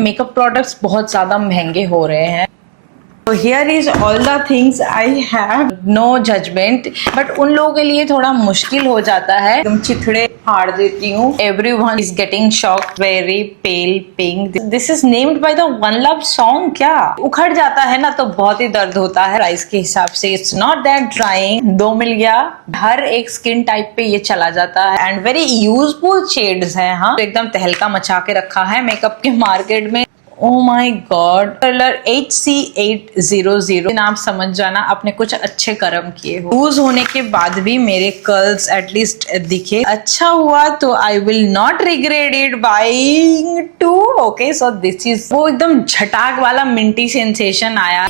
Makeup products बहुत ज्यादा महंगे हो रहे हैं। तो here is all the things I have, no judgement, but उन लोगों के लिए थोड़ा मुश्किल हो जाता है। एकदम चिथड़े फाड़ देती हूँ। Everyone is getting shocked, very pail pink, this is named by the one love song. क्या उखड़ जाता है ना तो बहुत ही दर्द होता है। प्राइस के हिसाब से इट्स नॉट दैट ड्राइंग, 2 मिल गया। हर एक स्किन टाइप पे ये चला जाता है एंड वेरी यूजफुल शेड्स है। हाँ, तो एकदम तहलका मचा के रखा है मेकअप के मार्केट में। Oh my God, colour HC800। आप समझ जाना आपने कुछ अच्छे कर्म किए हो। यूज होने के बाद भी मेरे कर्ल्स एटलीस्ट दिखे, अच्छा हुआ तो I will not regret it buying too. Okay, so this is वो एकदम झटाक वाला मिंटी सेंसेशन आया।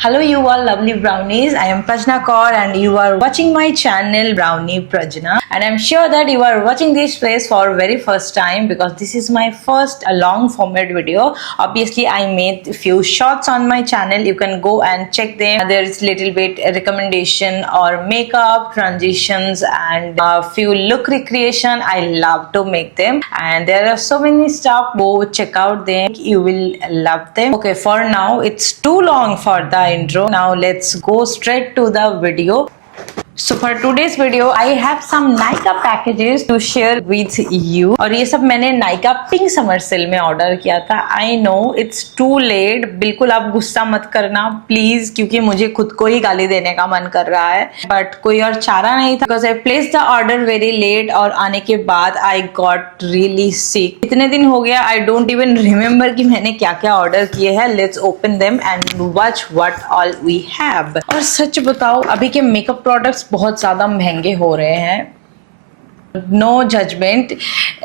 Hello you all lovely brownies, I am Prajna Kaur and you are watching my channel Brownie Prajna, and I'm sure that you are watching this place for very first time because this is my first long format video. Obviously I made few shorts on my channel, you can go and check them. There is little bit recommendation or makeup transitions and few look recreation. I love to make them and there are so many stuff. Go check out them, you will love them. Okay, for now it's too long for the intro. Now let's go straight to the video. So for today's video I have some Nykaa packages to share with you. और ये सब मैंने Nykaa pink summer sale में order किया था। I know it's too late, बिल्कुल आप गुस्सा मत करना प्लीज, क्योंकि मुझे खुद को ही गाली देने का मन कर रहा है, बट कोई और चारा नहीं था because I placed the order very late और आने के बाद I got really sick. इतने दिन हो गया I don't even remember कि मैंने क्या क्या ऑर्डर किए हैं। Let's open them and watch what all we have. और सच बताओ अभी के मेकअप प्रोडक्ट्स बहुत ज्यादा महंगे हो रहे हैं। No judgment.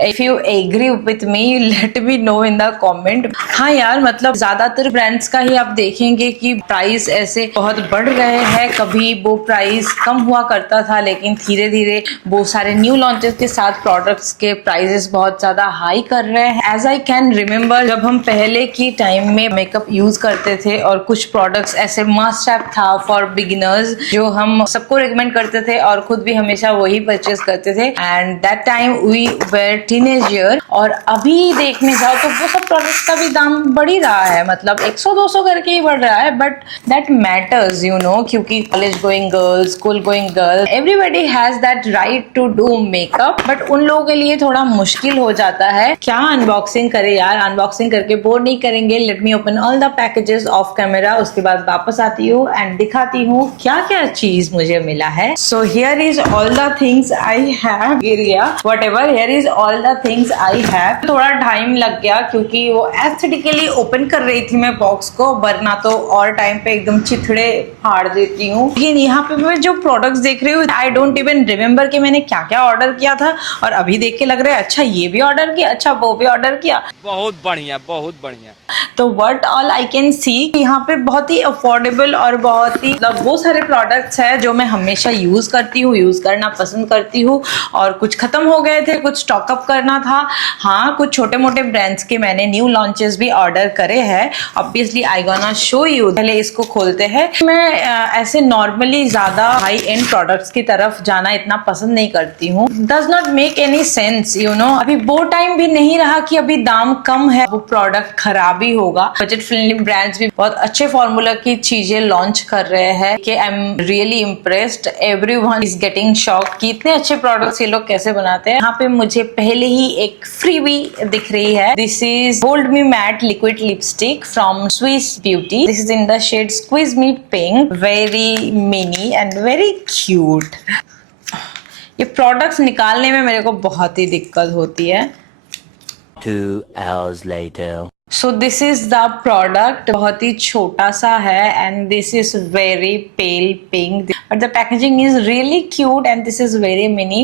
If you agree with me, let me know in the comment. हाँ यार, मतलब ज्यादातर ब्रांड्स का ही आप देखेंगे कि प्राइस ऐसे बहुत बढ़ रहे हैं। कभी वो प्राइस कम हुआ करता था लेकिन धीरे धीरे वो सारे न्यू लॉन्चेस के साथ प्रोडक्ट्स के प्राइसेस बहुत ज्यादा हाई कर रहे हैं। एज आई कैन रिमेम्बर, जब हम पहले की टाइम में मेकअप यूज करते थे और कुछ प्रोडक्ट्स ऐसे मस्ट हैव था फॉर बिगिनर्स जो हम सबको रिकमेंड करते थे और खुद भी हमेशा वही परचेज करते थे। And that time we were teenager. और अभी देखने जाओ तो वो सब प्रोडक्ट्स का भी दाम बढ़ ही रहा है, मतलब 100-200 करके ही बढ़ रहा है। But that matters, you know, क्योंकि college going girls, school going girls, everybody has that right to do makeup, but उन लोगों के लिए थोड़ा मुश्किल हो जाता है। क्या अनबॉक्सिंग करे यार, अनबॉक्सिंग करके बोर नहीं करेंगे। Let me open all the packages of camera, उसके बाद वापस आती हूँ एंड दिखाती हूँ क्या क्या चीज मुझे मिला है। So here is all the things I have, whatever, here is all the things I have. थोड़ा टाइम लग गया क्योंकि वो एस्थेटिकली ओपन कर रही थी मैं बॉक्स को, वरना तो और टाइम पे एकदम चिथड़े फाड़ देती हूँ। लेकिन यहाँ पे मैं जो प्रोडक्ट्स देख रही हूँ आई डोंट इवन रिमेम्बर कि मैंने क्या क्या ऑर्डर किया था, और अभी देख के लग रहा है अच्छा ये भी ऑर्डर किया, अच्छा वो भी ऑर्डर किया। बहुत बढ़िया, बहुत बढ़िया। तो what all I can see, यहाँ पे बहुत ही अफोर्डेबल और बहुत ही वो सारे प्रोडक्ट्स है जो मैं हमेशा यूज करती हूँ, यूज करना पसंद करती हूँ। और कुछ खत्म हो गए थे, कुछ स्टॉकअप करना था। हाँ, कुछ छोटे मोटे ब्रांड्स के मैंने न्यू लॉन्चेस भी ऑर्डर करे हैं। Obviously I gonna show you. पहले इसको खोलते हैं। मैं ऐसे नॉर्मली ज्यादा हाई एंड प्रोडक्ट्स की तरफ जाना इतना पसंद नहीं करती हूँ। Does not make any sense, you know. अभी वो टाइम भी नहीं रहा कि अभी दाम कम है वो प्रोडक्ट खराब ही होगा। बजट फ्रेंडली ब्रांड्स भी बहुत अच्छे फॉर्मूला की चीजें लॉन्च कर रहे हैं कि I am really impressed. Everyone is getting shock कि इतने अच्छे प्रोडक्ट्स ये लोग कैसे बनाते हैं। यहाँ पे मुझे पहले ही एक फ्रीबी दिख रही है। This is hold me matte liquid lipstick from Swiss Beauty. This is in the shade squeeze me pink, very mini and very cute. ये प्रोडक्ट्स निकालने में मेरे को बहुत ही दिक्कत होती है। 2 hours later. So this is the product, बहुत ही छोटा सा है and this is very pail pink, but the packaging is really cute and this is very mini.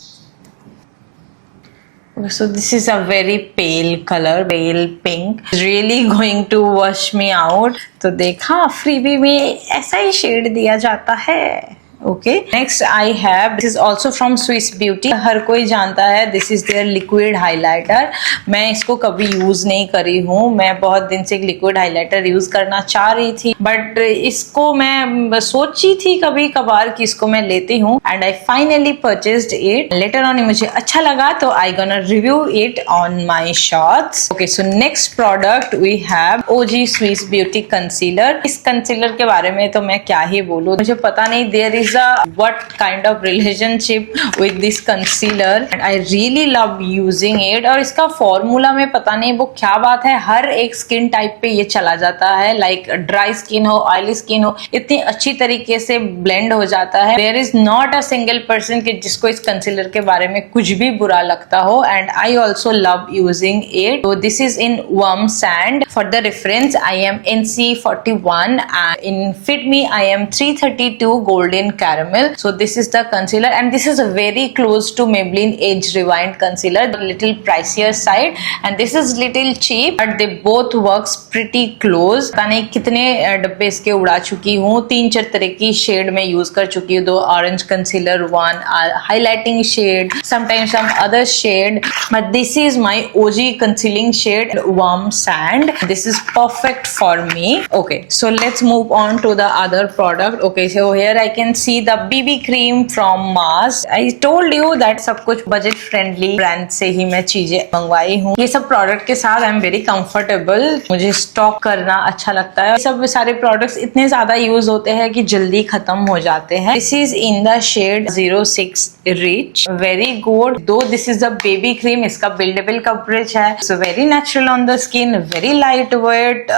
So this is a very pale color, pale pink. It's really going to wash me out. तो देखा freebie में ऐसा ही shade दिया जाता है. Okay next I have, this is also from Swiss Beauty. हर कोई जानता है this is their liquid highlighter. मैं इसको कभी यूज नहीं करी हूँ। मैं बहुत दिन से एक लिक्विड हाइलाइटर यूज करना चाह रही थी, बट इसको मैं सोची थी कभी कभार कि इसको मैं लेती हूँ, and I finally purchased it. Later on मुझे अच्छा लगा तो I gonna review it on my shorts. Okay so next product we have OG Swiss Beauty concealer. इस कंसीलर के बारे में तो मैं क्या ही बोलूं, मुझे पता नहीं there is a what kind of relationship with this concealer and I really love using it. और इसका फॉर्मूला में पता नहीं वो क्या बात है, हर एक स्किन टाइप पे ये चला जाता है। लाइक ड्राई स्किन हो, ऑयली स्किन हो, इतनी अच्छी तरीके से ब्लेंड हो जाता है। There is not a single person कि जिसको इस कंसीलर के बारे में कुछ भी बुरा लगता हो, and I also love using it. So this is in warm sand. For the reference, I am NC41 and in Fit Me I am 332 golden caramel. So this is the concealer and this is a very close to Maybelline Age Rewind concealer, the little pricier side, and this is little cheap but they both works pretty close. पता नहीं कितने डब्बे इसके उड़ा चुकी हूँ, 3-4 तरह की शेड में यूज कर चुकी हूँ। 2 orange concealer, 1 highlighting shade, sometimes some other shade, but this is my OG concealing shade warm sand. This is perfect for me. Okay, so let's move on to the other product. Okay, so here I can see the BB cream from Mars. I told you that सब कुछ budget friendly brand से ही मैं चीजें मंगवाई हूँ। ये सब product के साथ आई एम वेरी कंफर्टेबल, मुझे स्टॉक करना अच्छा लगता है। ये सब सारे प्रोडक्ट्स इतने ज्यादा यूज होते हैं कि जल्दी खत्म हो जाते हैं। This is in the shade 06 Rich, very good. Though this is a baby cream, इसका buildable coverage है, so very natural on the skin, very lightweight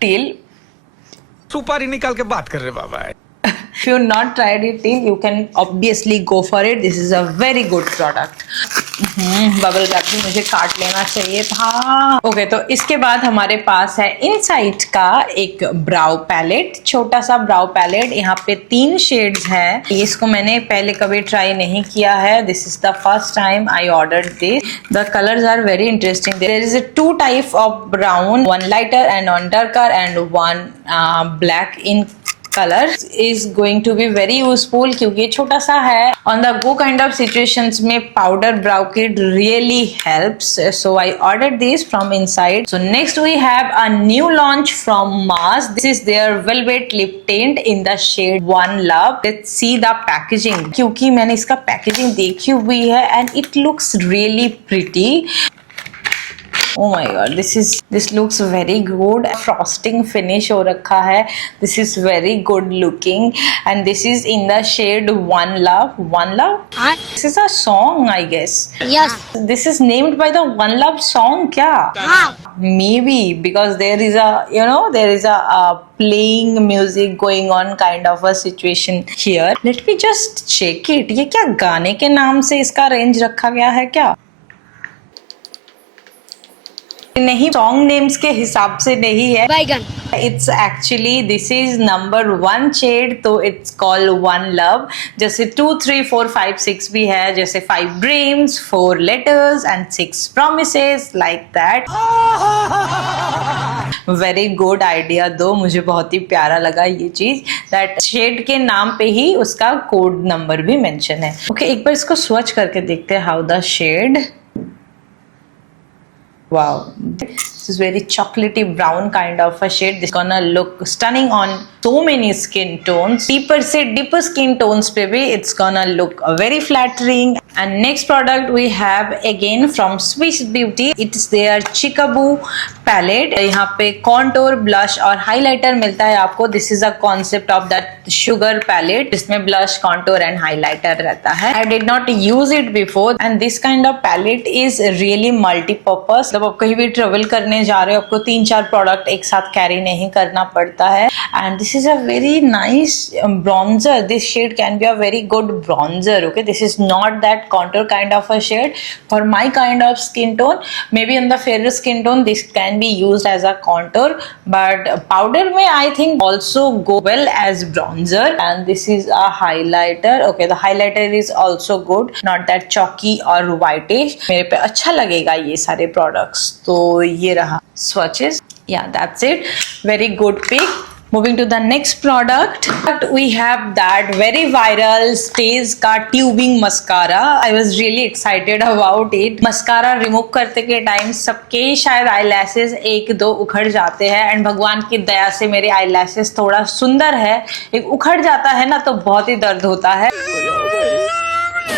till सुपारी निकाल के बात कर रहे बाबा। if you not tried it till, you can obviously go for it. This is a very good product. Bubble wrap भी मुझे काट लेना चाहिए था। ओके तो इसके बाद हमारे पास है इनसाइट का एक ब्राउ पैलेट, छोटा सा ब्राउ पैलेट। यहाँ पे 3 शेड्स है। इसको मैंने पहले कभी ट्राई नहीं किया है, this is the first time I ordered this. The colours are very interesting. There is 2 type of brown, 1 lighter and 1 darker and 1 black in color is going to be very useful क्योंकि ये छोटा सा है। On the go kind of situations में powder brow kit really helps, so I ordered this from inside. So next we have a new launch from Mars. This is their velvet lip tint in the shade One Love. Let's see the packaging क्योंकि मैंने इसका packaging देखी हुई है and it looks really pretty. Oh my god, this looks very good. Frosting finish हो रखा है. This is very good looking and this is in the shade One Love. One Love? This is a song, I guess. Yes. This is named by the One Love song क्या? Maybe because there is a playing music going on kind of a situation here. Let me just check it. ये क्या गाने के नाम से इसका range रखा गया है क्या? नहीं, सॉन्ग नेम्स के हिसाब से नहीं है। बैगन। It's actually this is number 1 shade, तो इट्स कॉल्ड वन लव। जैसे 2, 3, 4, 5, 6 भी है, जैसे 5 dreams, 4 letters and 6 promises, like that. Very good idea दो, मुझे बहुत ही प्यारा लगा ये चीज, दैट शेड के नाम पे ही उसका कोड नंबर भी मेंशन है। ओके, एक बार इसको स्वच्छ करके देखते हैं। How the shade, wow, this is very chocolatey brown kind of a shade. This is gonna look stunning on so many skin tones. Deeper skin tones पे भी it's gonna look very flattering. And next product we have again from Swiss Beauty. It's their Chickaboo palette. यहाँ पे contour, blush और highlighter मिलता है आपको. This is a concept of that sugar palette जिसमें blush, contour and highlighter रहता है. I did not use it before and this kind of palette is really multi-purpose. जब आप कहीं भी travel करने जा रहे हो, आपको 3-4 प्रोडक्ट एक साथ कैरी नहीं करना पड़ता है। And this is a very nice bronzer. This shade can be a very good bronzer. Okay, this is not that contour kind of a shade. For my kind of skin tone, maybe in the fairer skin tone this can be used as a contour, but powder may I think also go well as bronzer. And this is a highlighter. Okay, the highlighter is also good, not that chalky or whitish. मेरे पे अच्छा लगेगा ये सारे products। तो ये रहा swatches. Yeah, that's it. Very good pick. Moving to the next product, we have that very viral Stays का tubing mascara. I was really excited about it. Mascara remove करते के टाइम सबके शायद eyelashes एक दो उखड़ जाते हैं, एंड भगवान की दया से मेरे eyelashes थोड़ा सुंदर है. एक उखड़ जाता है ना तो बहुत ही दर्द होता है.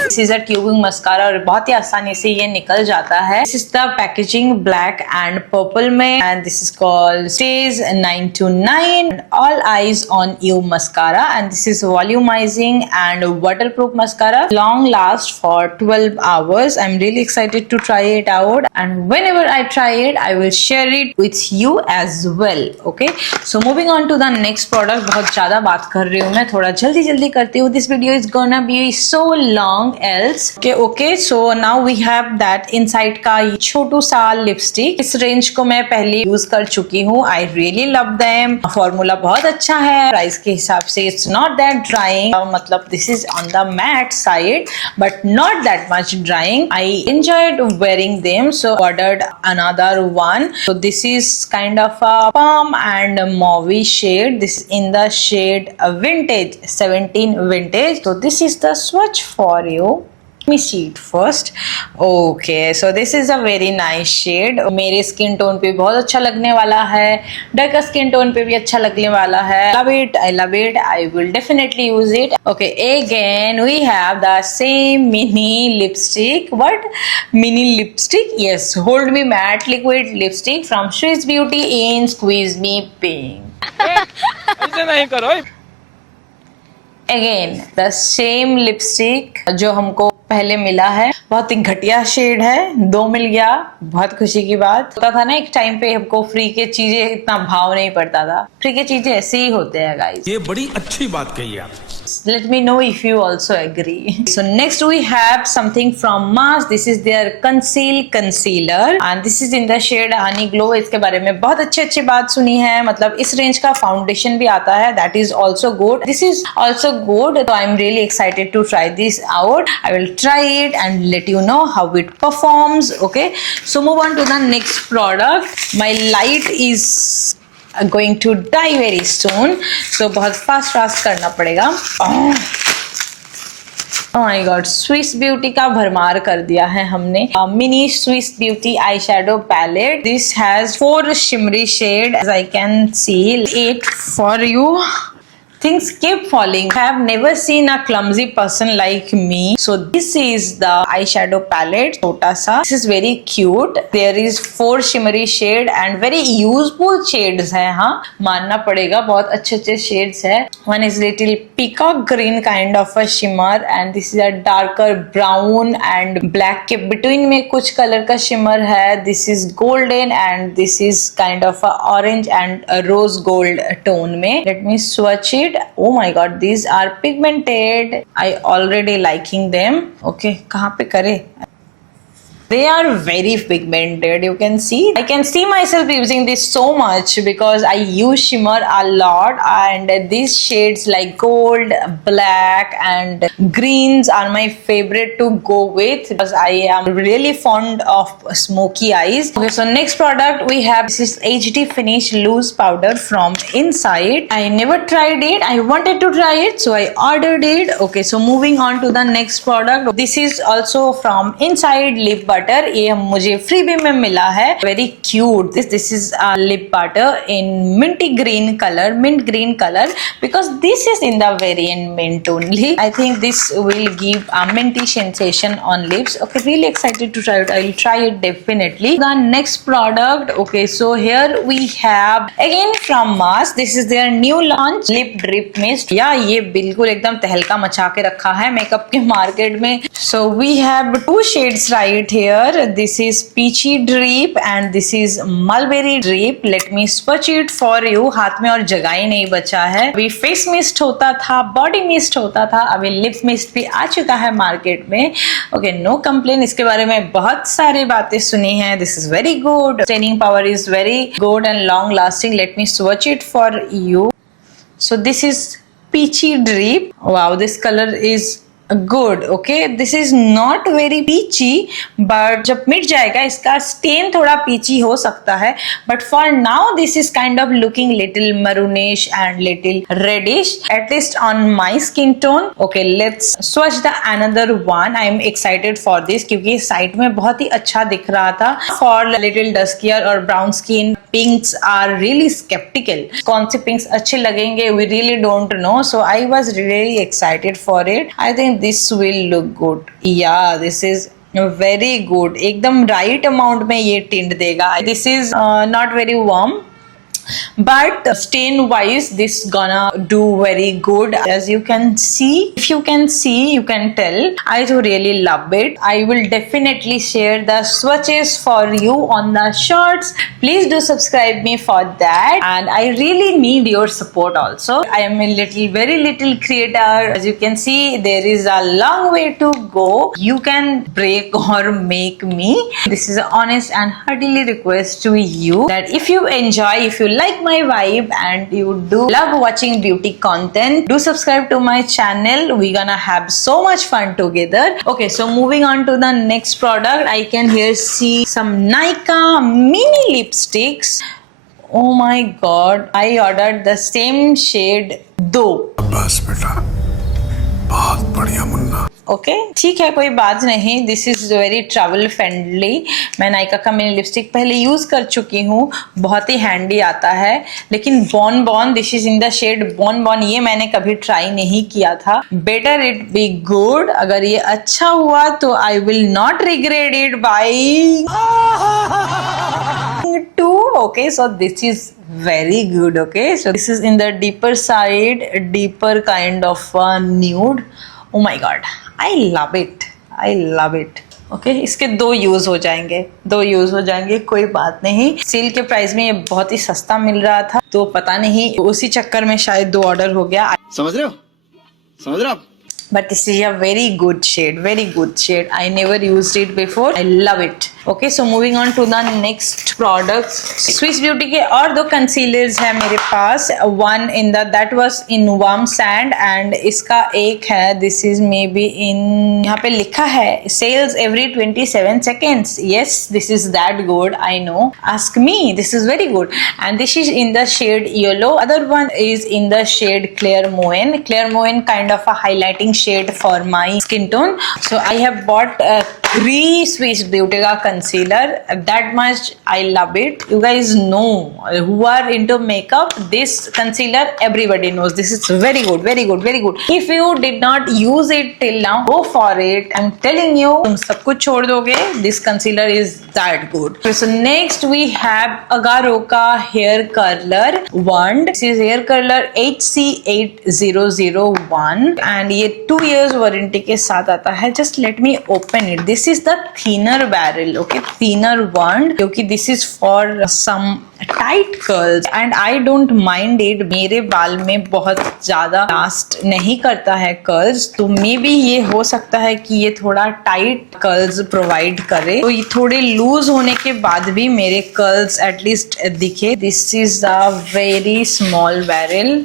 This is a tubing mascara और बहुत ही आसानी से ये निकल जाता है. This is the packaging black and purple में, and this is called Stays 929 All Eyes on You mascara, and this is volumizing and waterproof mascara. Long last for 12 hours. I'm really excited to try it out, and whenever I try it, I will share it with you as well. Okay, so moving on to the next product. बहुत ज़्यादा बात कर रही हूँ मैं, थोड़ा जल्दी करती हूँ. This video is gonna be so long else. Okay, so now we have that inside का ये छोटू सा लिपस्टिक. इस रेंज को मैं पहले यूज कर चुकी हूँ. I really love them. Formula बहुत अच्छा है. प्राइस के हिसाब से it's not that drying. मतलब this is on the matte side but not that much drying. I enjoyed wearing them, so ordered another one. So this is kind of a palm and mauve shade. This is in the shade vintage 17 vintage. So this is the swatch for you. Let me see it first. Okay, so this is a very nice shade. मेरे skin tone पे बहुत अच्छा लगने वाला है. Dark skin tone पे भी अच्छा लगने वाला है. Love it, I love it. I will definitely use it. Okay, again we have the same mini lipstick. What? Mini lipstick? Yes, Hold Me Matte Liquid Lipstick from Swiss Beauty in Squeeze Me Pink. ऐसे नहीं करो. Again the same lipstick जो हमको पहले मिला है. बहुत ही घटिया शेड है. 2 मिल गया, बहुत खुशी की बात. होता था ना एक टाइम पे हमको फ्री के चीजें इतना भाव नहीं पड़ता था. फ्री के चीजें ऐसे ही होते हैं गाइस. ये बड़ी अच्छी बात कही आप. Let me know if you also agree. So next we have something from Mars. This is their Conceal Concealer and this is in the shade Honey Glow. इसके बारे में बहुत अच्छी बात सुनी है. मतलब इस रेंज का फाउंडेशन भी आता है. That is also good. This is also good. So I'm really excited to try this out. I will try it and let you know how it performs. Okay. So move on to the next product. My light is going to die very soon, so बहुत fast करना पड़ेगा. Oh my god, Swiss Beauty का भरमार कर दिया है हमने. Mini Swiss Beauty eyeshadow palette. This has 4 shimmery shade as I can see. 8 for you. Things keep falling. I have never seen a clumsy person like me. So this is the eyeshadow palette. छोटा सा. This is very cute. There is 4 shimmery shade and very useful shades है. हाँ, मानना पड़ेगा. बहुत अच्छे shades है. One is little peacock green kind of a shimmer and this is a darker brown and black के between में कुछ color का shimmer है. This is golden and this is kind of a orange and a rose gold tone में. Let me swatch it. Oh my god, these are pigmented. I already liking them. Okay, कहाँ पे करे? They are very pigmented. You can see. I can see myself using this so much because I use shimmer a lot, and these shades like gold, black, and greens are my favorite to go with because I am really fond of smoky eyes. Okay, so next product we have this is HD Finish Loose Powder from Inside. I never tried it. I wanted to try it, so I ordered it. Okay, so moving on to the next product. This is also from Inside Lip Butter. ये मुझे freebie में मिला है. Very cute. This is a lip butter in minty green color, mint green color, because this is in the variant mint only. I think this will give a minty sensation on lips. Okay, really excited to try it. I will try it definitely. The next product. Okay, so here we have again from Mars. This is their new launch lip drip mist. या ये बिल्कुल एकदम तहलका मचा के रखा है makeup के मार्केट में. So we have 2 shades right here. This is Peachy Drip and this is Mulberry Drip. Let me swatch it for you. हाथ में और जगह ही नहीं बचा है. अभी फेस मिस्ट होता था, बॉडी मिस्ट होता था, अभी लिप मिस्ट भी आ चुका है मार्केट में. Okay, no complain. इसके बारे में बहुत सारी बातें सुनी हैं. This is very good. Staining power is very good and long lasting. Let me swatch it for you. So this is Peachy Drip. Wow, this color is good okay, this is not very peachy, but जब मिट जाएगा इसका stand थोड़ा पीची हो सकता है, but for now this is kind of looking little maroonish and little reddish, at least on my skin tone. Okay, let's swatch the another one. I am excited for this क्योंकि side में बहुत ही अच्छा दिख रहा था. फॉर लिटिल डस्कियर और brown skin, pinks are really sceptical. कौन से पिंक्स अच्छे लगेंगे we really don't know, so I was really excited for it. I think this will look good. Yeah, this is very good. एकदम right amount में ये tint देगा. This is not very warm, but stain wise this gonna do very good. As you can see, if you can see, you can tell I do really love it. I will definitely share the swatches for you on the shorts. Please do subscribe me for that, and I really need your support also. I am a very little creator. As you can see, there is a long way to go. You can break or make me. This is an honest and heartily request to you that if you enjoy, if you like my vibe and you do love watching beauty content, do subscribe to my channel. We're gonna have so much fun together. Okay, so moving on to the next product, I can here see some Nykaa mini lipsticks. Oh my god, I ordered the same shade though. बस बेटा, बहुत बढ़िया Munna. Okay ठीक है, कोई बात नहीं. This is very travel friendly. मैं नायका का मिनी लिपस्टिक पहले यूज कर चुकी हूँ, बहुत ही हैंडी आता है. लेकिन bon bon, this is in the shade bon bon, ये मैंने कभी ट्राई नहीं किया था. Better it be good. अगर ये अच्छा हुआ तो I will not regret it buy two. Okay, so this is very good. Okay, so this is in the deeper side, deeper kind of nude. Oh my god, I love it. I love it. Okay इसके दो use हो जाएंगे, कोई बात नहीं. Cell के price में ये बहुत ही सस्ता मिल रहा था, तो पता नहीं उसी चक्कर में शायद दो ऑर्डर हो गया. समझ रहे हो आप? But this is a very good shade. I never used it before. I love it. Okay, so moving on to the next product. Swiss Beauty के और दो concealers है मेरे पास. One in that was in warm sand and इसका एक है. This is maybe in, यहाँ पे लिखा है sales every 27 seconds. Yes, this is that good. I know. Ask me. This is very good. And this is in the shade yellow. Other one is in the shade Clairvoyant. Clairvoyant kind of a highlighting shade for my skin tone. So I have bought 3 Swiss Beauty का concealer. That much I love it. You guys know who are into makeup, this concealer everybody knows. This is very good. If you did not use it till now, go for it. I'm telling you, तुम सब कुछ छोड़ दोगे. This concealer is that good. So next we have Agaro का hair curler wand. This is hair curler HC8001 and ये 2 years warranty के साथ आता है. Just let me open it. This is the thinner barrel. Okay, thinner wand, क्योंकि this is for some tight curls and I don't mind it. मेरे बाल में बहुत ज्यादा लास्ट नहीं करता है कर्ल्स, तो मे बी ये हो सकता है कि ये थोड़ा टाइट कर्ल्स प्रोवाइड करे, तो ये थोड़े लूज होने के बाद भी मेरे कर्ल्स एटलीस्ट दिखे. This is a very small barrel.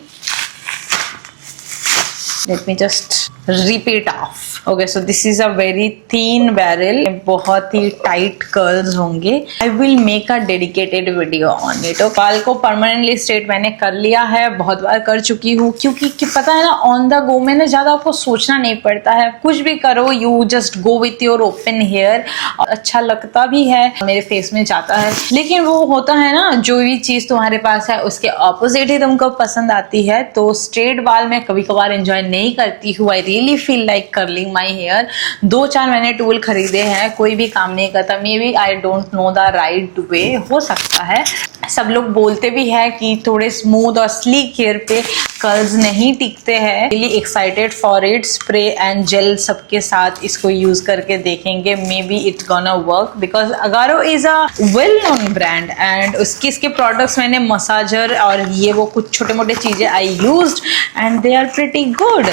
Let me just rip it off. Okay, so this is a very thin barrel. बहुत ही tight curls होंगे. I will make a dedicated video on it. तो बाल को permanently straight मैंने कर लिया है, बहुत बार कर चुकी हूँ, क्योंकि पता है ना on the go में ना ज़्यादा आपको सोचना नहीं पड़ता है. कुछ भी करो, you just go with your open hair. और अच्छा लगता भी है, मेरे फेस में जाता है. लेकिन वो होता है ना, जो भी चीज़ तुम्हारे पास है उसके ऑपोजिट ही तुमको पसंद आती है. तो स्ट्रेट बाल में कभी कभार एंजॉय नहीं करती हूँ. I really feel like curling my hair. 2-4 मैंने टूल खरीदे हैं, कोई भी काम नहीं करता. Maybe I don't know the right way, हो सकता है. सब लोग बोलते भी है कि थोड़े स्मूथ और स्लीक हेयर पे कर्ल्स नहीं टिकते हैं. Really excited for it. Spray and gel सबके साथ इसको यूज करके देखेंगे. Maybe it's gonna work because Agaro is a well known brand and इसके प्रोडक्ट्स मैंने मसाजर और ये वो कुछ छोटे मोटे चीजें I used and they are pretty good.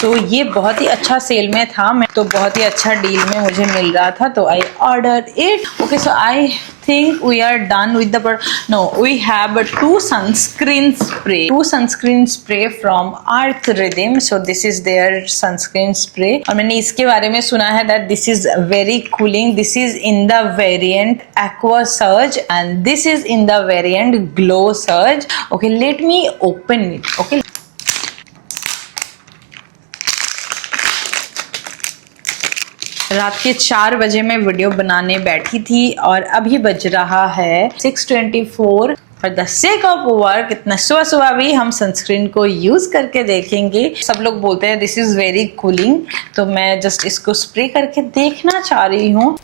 So ये बहुत ही अच्छा सेल में था, मैं तो बहुत ही अच्छा डील में मुझे मिल रहा था, तो I order it. Okay, so I think we are done with the no, we have two sunscreen spray from Earth Rhythm. So this is their sunscreen spray और मैंने इसके बारे में सुना है that this is very cooling. This is in the variant Aqua Surge and this is in the variant Glow Surge. Okay, let me open it. Okay, रात के 4 बजे मैं वीडियो बनाने बैठी थी और अभी बज रहा है 6:24। For the sake of work इतना सुबह सुबह भी हम सनस्क्रीन को यूज करके देखेंगे। सब लोग बोलते हैं दिस इज वेरी कूलिंग, तो मैं जस्ट इसको स्प्रे करके देखना चाह रही हूँ।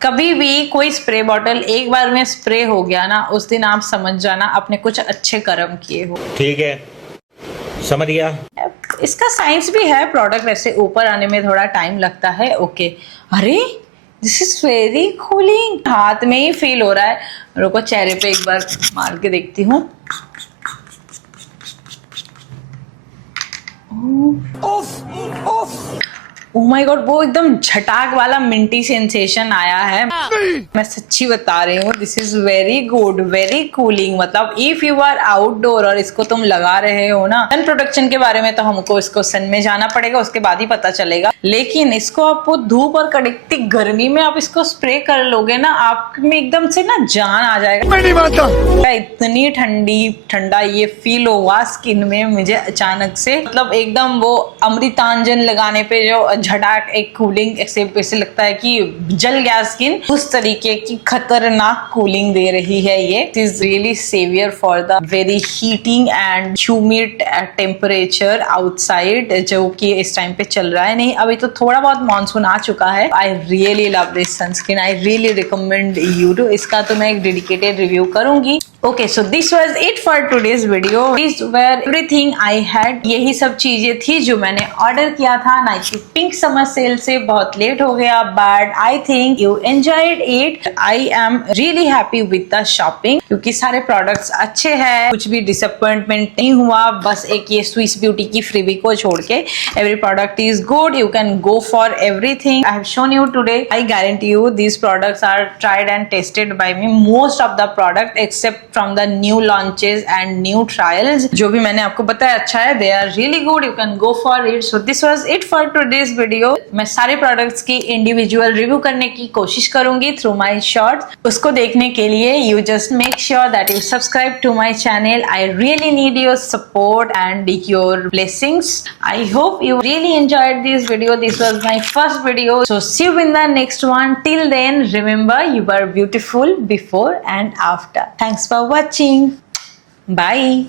कभी भी कोई स्प्रे बॉटल एक बार में स्प्रे हो गया ना, उस दिन आप समझ जाना आपने कुछ अच्छे कर्म किए हो। ठीक है, समझ गया। इसका साइंस भी है, प्रोडक्ट ऐसे ऊपर आने में थोड़ा टाइम लगता है। ओके, अरे दिस इज वेरी कूलिंग, हाथ में ही फील हो रहा है। रुको, चेहरे पे एक बार मार के देखती हूँ। ओह माय गॉड, वो एकदम झटाक वाला मिंटी सेंसेशन आया है। मैं सच्ची बता रही हूँ, this is very good, very cooling. मतलब इफ यू आर आउटडोर और इसको तुम लगा रहे हो ना, सन प्रोटेक्शन के बारे में तो हमको इसको सन में जाना पड़ेगा, उसके बाद ही पता चलेगा। लेकिन इसको आप धूप और कड़कती गर्मी में आप इसको स्प्रे कर लोगे ना, आप में एकदम से ना जान आ जाएगा। इतनी ठंडा ये फील हुआ स्किन में मुझे अचानक से, मतलब एकदम वो अमृतांजन लगाने पे जो झटाक एक कूलिंग ऐसे लगता है कि जल गया स्किन, उस तरीके की खतरनाक कूलिंग दे रही है ये। It is really saviour for the very heating and humid temperature outside, जो कि इस टाइम पे चल रहा है। नहीं, अभी तो थोड़ा बहुत मानसून आ चुका है। I really love this sunscreen, I really recommend you to. इसका तो मैं एक डेडिकेटेड रिव्यू करूंगी। Okay, so this was it for today's video. This were everything I had, यही सब चीजें थी जो मैंने ऑर्डर किया था। नाइकी पिंक समर सेल से बहुत लेट हो गया, but I think you enjoyed it. I am really happy with the shopping, क्योंकि सारे प्रोडक्ट्स अच्छे हैं, कुछ भी डिसअपॉइंटमेंट नहीं हुआ। बस एक ये स्विस ब्यूटी की फ्रीबी को छोड़ के every product is good, you can go for everything. I have shown you today, I guarantee you these products are tried and tested by me, most of the product except from the new launches and new trials जो भी मैंने आपको बताया अच्छा है, they are really good, you can go for it. So this was it for today's video. मैं सारे products की इंडिविजुअल रिव्यू करने की कोशिश करूंगी थ्रू माई शॉर्ट्स। उसको देखने के लिए you just make sure that you subscribe to my channel. I really need your support and your blessings. I hope you really enjoyed this video. This was my first video, so see you in the next one. Till then, remember you are beautiful before and after. Thanks for watching. Bye.